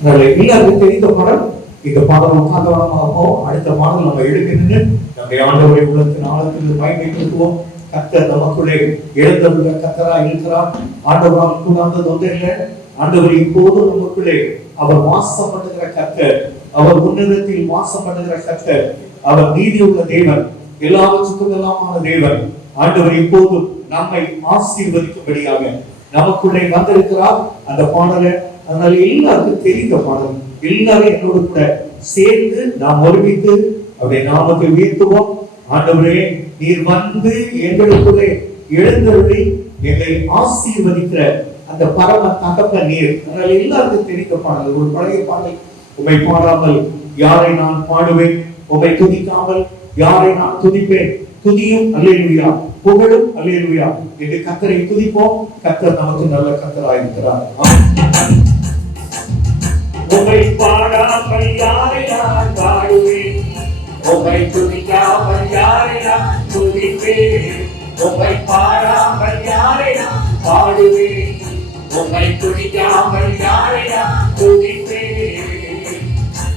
அதனால எல்லாருக்கும் தெரிந்த பாடல். இந்த பாடல் உட்கார்ந்தவனமா இருப்போம் அடுத்த பாடல் நம்ம எழுப்பி நின்று நம்முடைய ஆண்டவரை உள்ளத்தின் ஆழத்தில் பயன்படுத்துவோம். கத்தர் நமக்குள்ளே எழுந்தருள்ள கத்தரா இருக்கிறார். ஆண்டவரால் கூடாத ஒன்றும் இல்லை ஆண்டவர் இப்போதும் நமக்குள்ளே அவர் வாசம் பண்ணுகிற கத்தர் அவர் உன்னதத்தில் வாசம் பண்ணுகிற கத்தர் அவர் நீதி உள்ள தேவன் எல்லாவற்றுக்கும் எல்லாமான தேவன். ஆண்டவர் இப்போதும் நம்மை ஆசீர்வதிக்கும்படியாக நமக்குள்ளே வந்திருக்கிறார். அந்த பாடலை அதனால எல்லாருக்கும் தெரிந்த பாடம் எல்லாரும் என்னோட கூட சேர்ந்து நாம் ஒருமித்து அவருடைய நாமத்தை உயர்த்துவோம். ஆண்டவரே நீர் வந்து எங்களுக்குள்ளே எழுந்தருளி எங்களை ஆசீர்வதிக்கிற அந்த பரம தகப்ப நீர். அதனால எல்லாருக்கும் தெரிந்த பாடல் ஒரு பழைய பாடல். உமை பாடாமல் யாரை நான் பாடுவேன்? உமை துதிக்காமல் யாரை நான் துதிப்பேன்? துதியும் அல்லேலுயா புகழும் அல்லேலுயா. என்று கத்தரை துதிப்போம். கத்தர் நமக்கு நல்ல கத்தராயிருக்கிறார். உமை பாடா யாரை நான் பாடுவேன் உமை துதிக்காமல் யாரை நான் துதிப்பேன். உமை பாடாமல் யாரை நான் பாடுவேன் உமை துதிக்காமல் யாரை நான் துதிப்பேன்.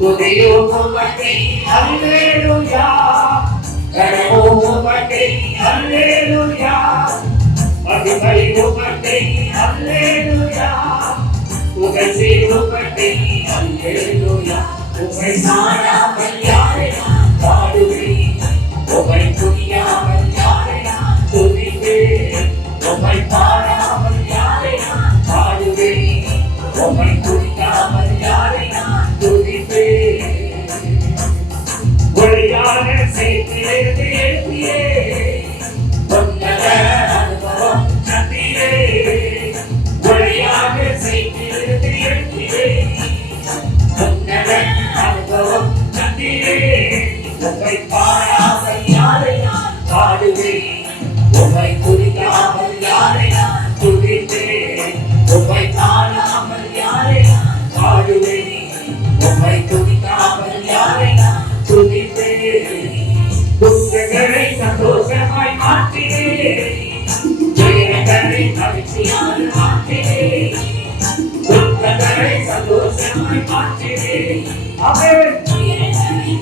துதியும் உமக்கை அல்லேலூயா. கரமும் உமக்கை அல்லேலூயா. மகிமை உமக்கை உமக்கை அல்லேலூயா. உமை சாராமல் யாரை பாடுவேன்? உமை துதியாமல் அனுபவம் சந்தியே உம்மை பாடாமல் யாரை நான் பாடுவேன் உம்மை துதிக்காமல் யாரை நான் துதித்தேன் உம்மை பாடாமல் யாரை நான் பாடுவேன் உம்மை துதிக்காமல் யாரை நான் துதித்தேன் துக்கங்களை சந்தோஷமாய் மாற்றினே ஜெயங்களை மகிழ்ச்சியால் மாற்றினே துக்கங்களை சந்தோஷமாய் மாற்றினே அவன்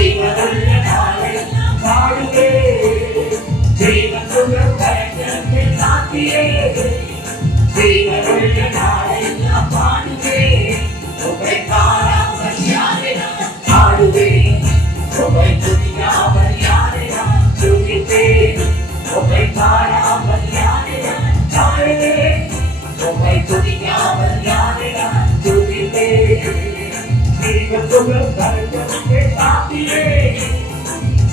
Viva la लोग गर्जन के साथिए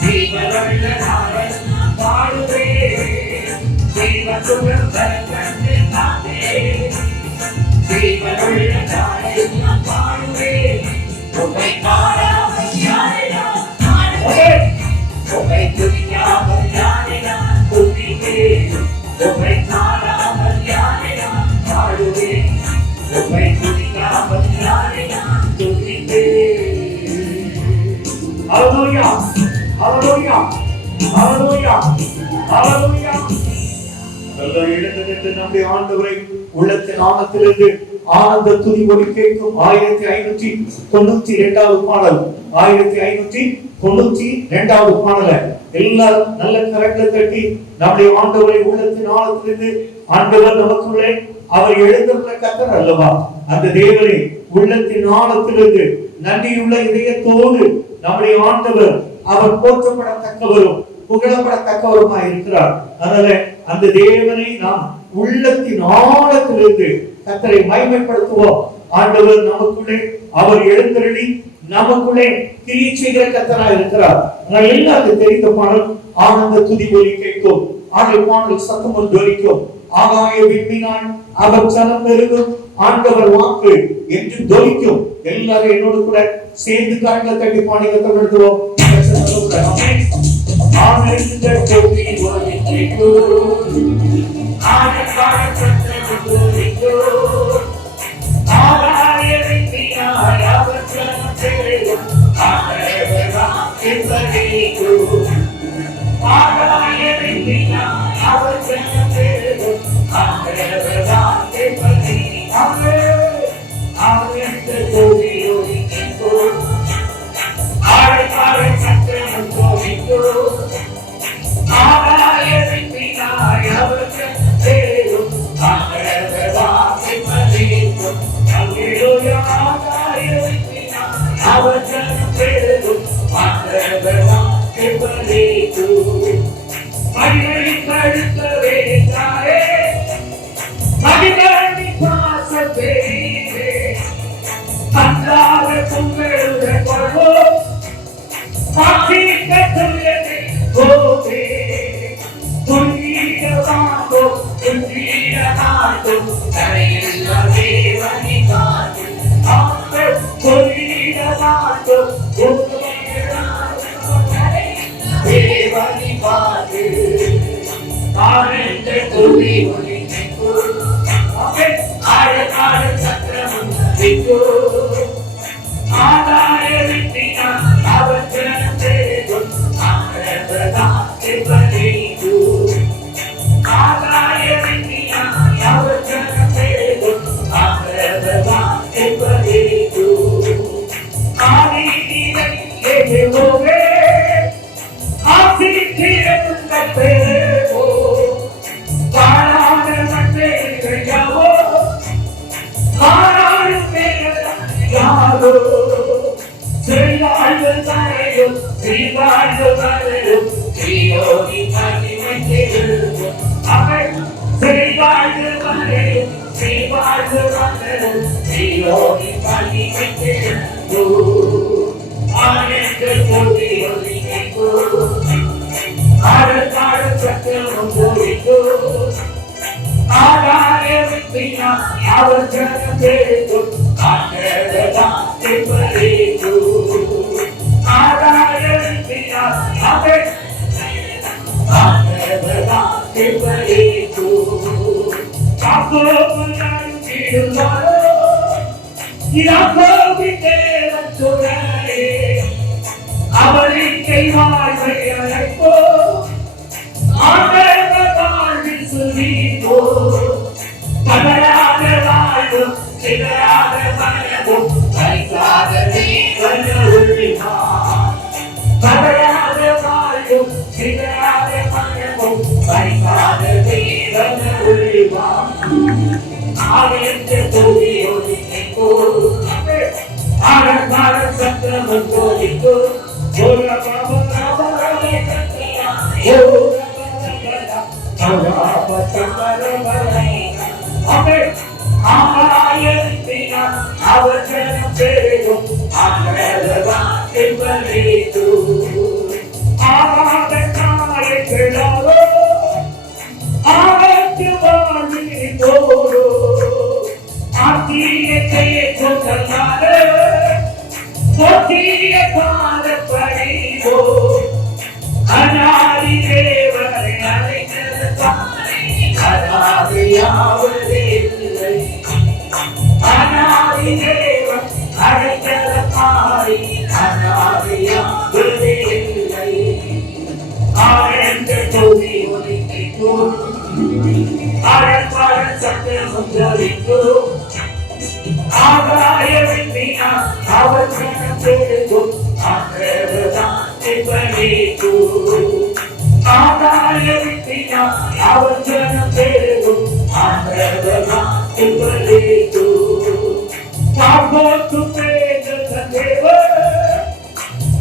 जीवन नारायण पाड़ुए जीवन लोग गर्जन के साथिए जीवन नारायण पाड़ुए तुम्हें कारण நம்முடைய ஆண்டவரை உள்ளத்தின் ஆழத்திலிருந்து ஆனந்த துதி ஒலி கேட்கும் ஆயிரத்தி ஐநூத்தி தொண்ணூத்தி இரண்டாவது பாடல். ஆயிரத்தி ஐநூற்றி தொண்ணூத்தி இரண்டாவது பாடல எல்லாரும் நல்ல கரங்களை தட்டி நம்முடைய ஆண்டவரை உள்ளத்தின் ஆழத்திலிருந்து ஆண்டவர் நமக்குள்ளே அவர் எழுந்துள்ள கத்தர் அல்லவா? அந்த தேவனை உள்ளத்தின் ஆழத்திலிருந்து நன்றியுள்ள இதயத்தோடு நம்முடைய ஆண்டவர் அவர் போற்றப்படத்தக்கவரும். புகழப்படத்தக்கவருமா இருக்கிறார் அதனால அந்த தேவனை நாம் உள்ளத்தின் ஆழத்திலிருந்து கத்தரை மைமைப்படுத்துவோம் ஆண்டவர் நமக்குள்ளே அவர் எழுந்தருளி நமக்குள்ளே கிரியை செய்கிற கத்தரா இருக்கிறார் ஆனால் எல்லாருக்கும் தெரிந்த பாடல் ஆனந்த துதி ஒலி கேட்கும். ஆடல் பாடல் சத்தமும் துவரிக்கும் ஆகாய விண்மினான் அவர் சனம் பெருகும். ஆண்டவர் வாக்கு என்று துவரிக்கும் எல்லாரும் என்னோடு கூட சேர்ந்து காட்டில தட்டி பாணிகத்தை நடத்துவோம். ஆனந்த துதி ஒலி கேட்கும் அவர் ஜனத்தேக்கும் ஆண்டவராக ஆதாரத்தினால் அவர் அவரிக்கை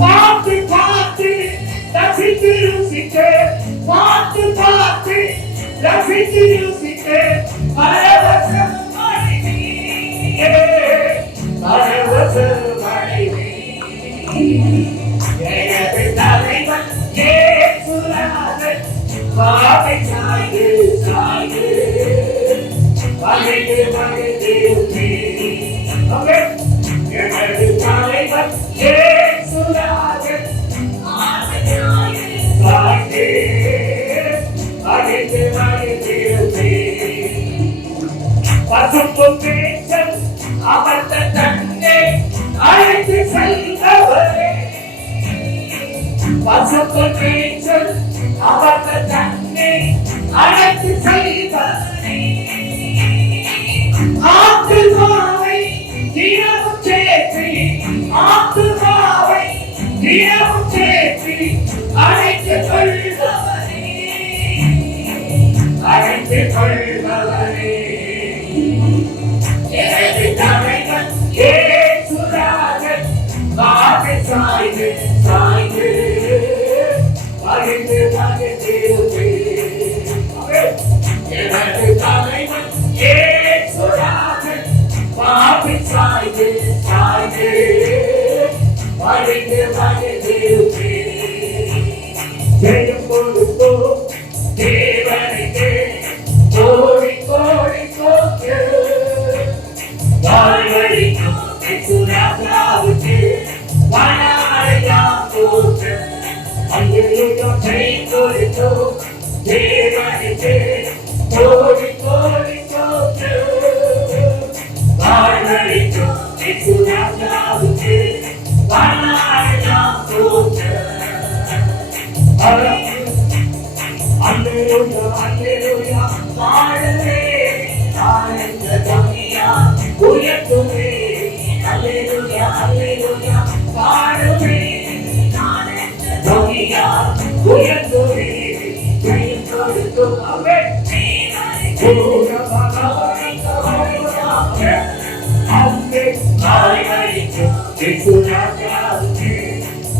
பார்த்து பார்த்து ரசித்து ருசிக்க பார்த்து பார்த்து ரசித்து ருசிக்க பரவசம் பரவசம் பாவை அவர் தன்னை அழைத்து செல்கிறவர். பசுப்பு நீச்சல் அவர் தன்னை அழைத்து செய்வதனை ஆத்துமாவை இரவு சேர்த்தி ஆத்துமாவை இரவு சேர்த்தி அழைத்து கொள்பவனே. அழைத்து கொள்பவனே. எனது தலைவன் ஏ சுராகன் வாக்கு சாய்ந்து சாய்ந்து. Amen.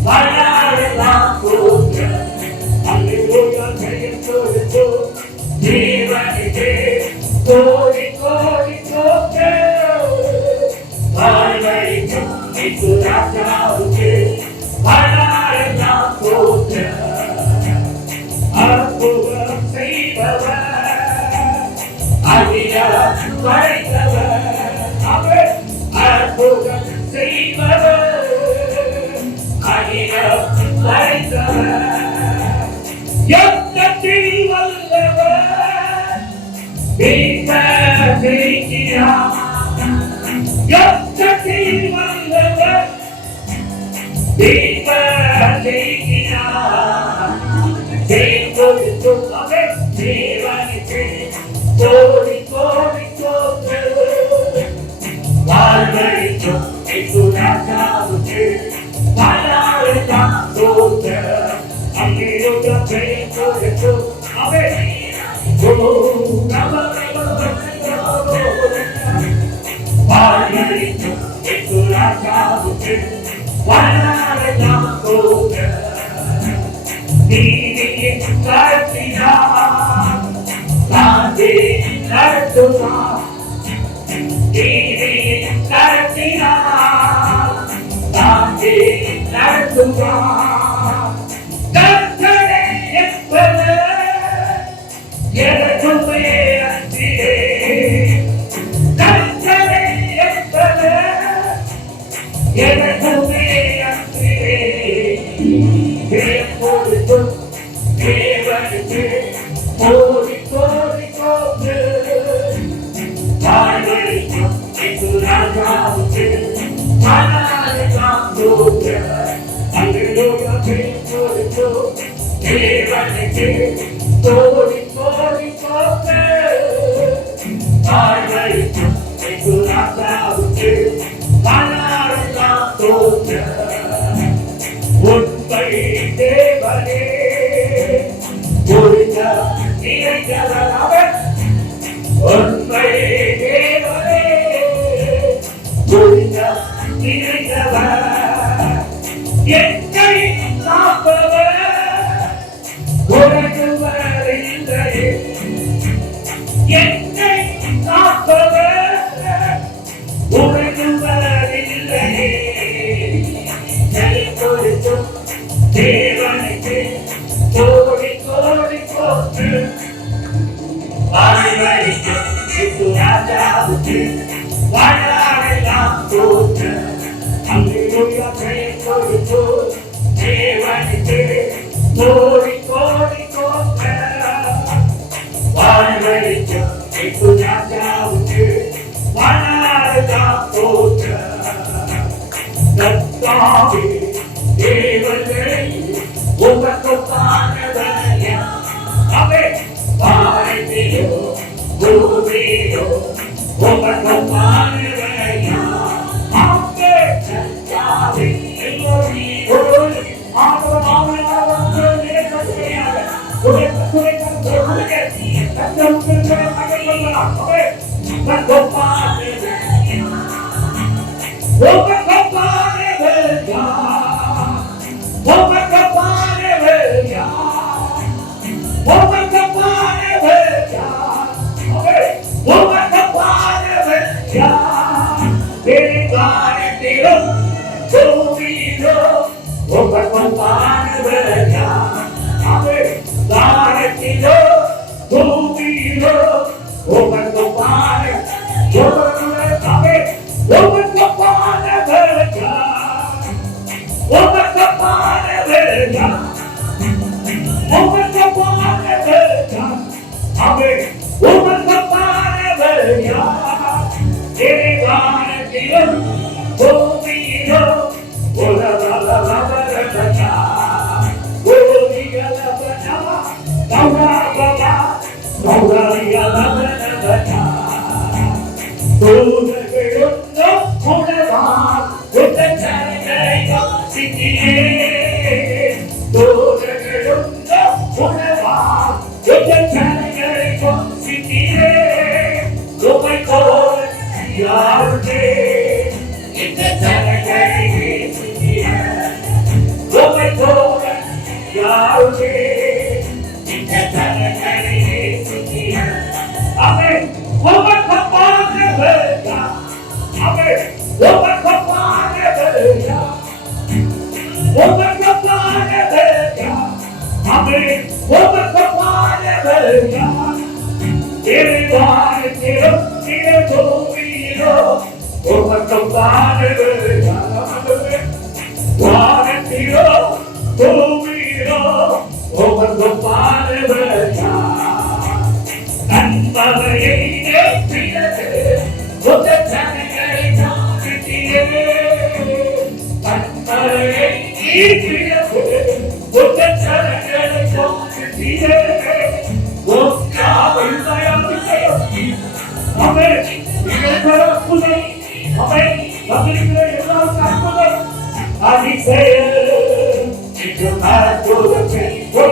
Bye now. Right. நிறைந்தவர் என்னை காப்பவர் உலகுவர் Let's go. Yeah. da da da da da Everybody get up, get up, don't be up. Open the bottle.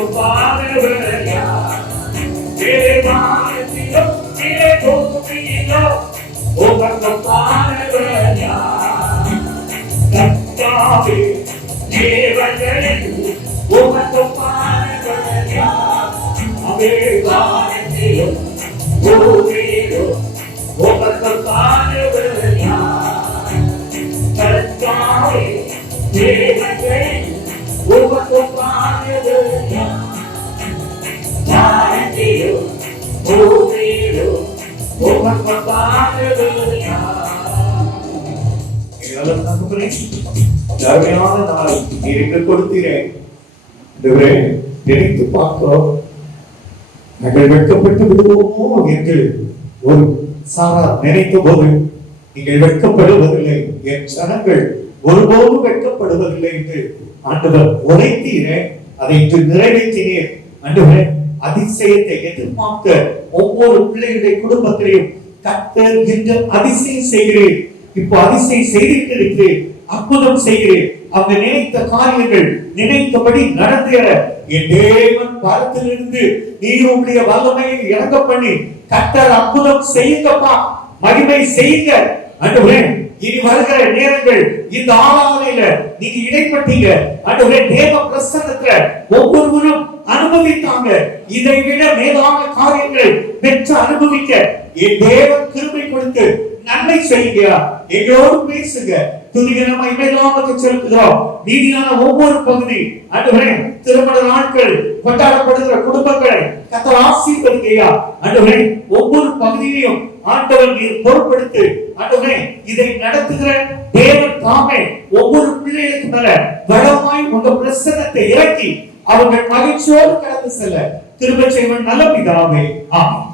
உமக்கு பாடுவரையா என்று கொடுத்தீரேன் நினைத்து பார்க்கிறோம் நாங்கள் வெட்கப்பட்டு விடுவோமோ என்று ஒரு சாரா நினைத்த போது நீங்கள் வெட்கப்படுவதில்லை என் சனங்கள் ஒருபோதும் வெட்கப்படுவதில்லை என்று ஆண்டவர் உரைத்தீரே அதை இன்று நிறைவேற்றினேன் ஆண்டவரே அதிசயத்தை எதிர்பார்க்க ஒவ்வொரு பிள்ளைகளுடைய குடும்பத்திலையும் கத்தர் என்று அதிசயம் செய்கிறேன். இப்போ அதிசயம் செய்துட்டு இருக்கிறேன் அற்புதம் செய்கிறேன். அவங்க நினைத்த காரியங்கள் நினைத்தபடி நடந்தேற என் தேவன் பலத்திலிருந்து நீ உங்களுடைய வல்லமையை இறங்க பண்ணி கத்தர் அற்புதம் செய்யுங்கப்பா. மகிமை செய்யுங்க. அன்றுவே இனி வருகிற நேரங்கள் இந்த ஆராதனையில நீங்க இடைப்பட்டீங்க. அன்றுவே தேவ பிரசன்னத்துல ஒவ்வொருவரும் அனுபவித்தாங்க. இதை விட மேலான காரியங்களை பெற்று அனுபவிக்க என் தேவன் திருமை கொடுத்து நன்மை செய்யுங்க எங்களோடு பேசுங்க. துணிக நம்ம இமையிலாமக்கு செலுத்துகிறோம். நீதியான ஒவ்வொரு பகுதி அன்றுவரே திருமண நாட்கள் கொண்டாடப்படுகிற குடும்பங்களை கத்தர் ஆசீர்வதிக்கையா? அன்றுவரே ஒவ்வொரு பகுதியையும் ஆண்டவர் நீர் பொறுப்படுத்து ஆண்டவரே இதை நடத்துகிற தேவன் தாமே ஒவ்வொரு பிள்ளைகளுக்கு மேல பலமாய் உங்க பிரசன்னத்தை இறக்கி அவர்கள் மகிழ்ச்சியோடு கடந்து செல்ல. திரும்ப செய்வன் நல்ல பிதாவே. ஆமென்.